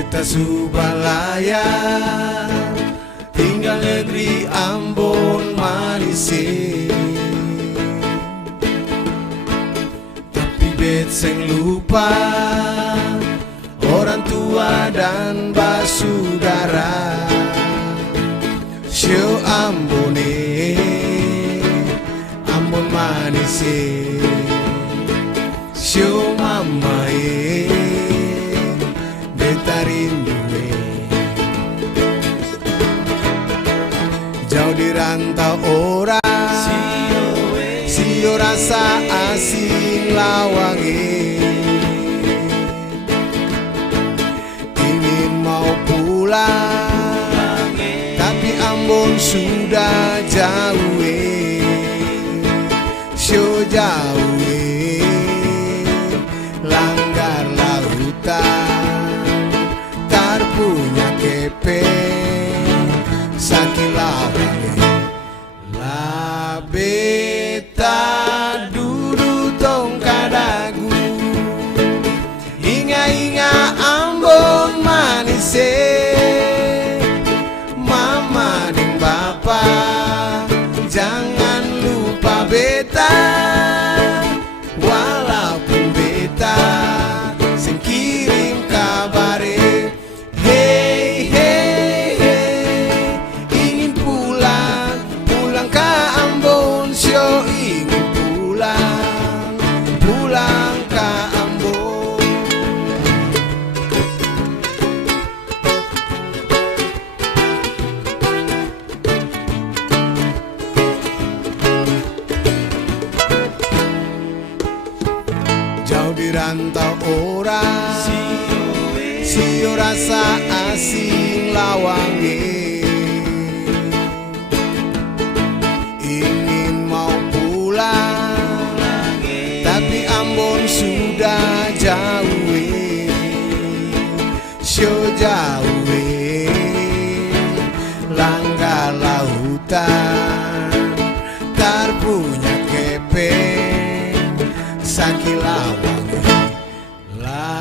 Beta Subalaya, tinggal negeri Ambon Manise. Tapi bet seng lupa orang tua dan basudara. Sio Ambone, Ambon Manise. Sio mamae, beta rinduwe. Jauh di rantau orang, sio rasa asing lawange. Ingin mau pulang, tapi Ambon sudah jauh. Sio jauh, langgar lautan, tar punya kepe, sakit lawange. La beta dudu tong kadagu, inga-inga Ambon Manise. Mama deng bapa, jangan lupa beta. Walaupun beta sing kirim kabare, hey hey hey, ingin pulang, pulang ke Ambon. Sio ingin pulang, pulang ke Ambon. Jauh di rantau orang, sio rasa asing lawange. Ingin mau pulang, tapi Ambon sudah jauh. Sio jauh, langgar lautan, tar punya kepe, sakit lawange. La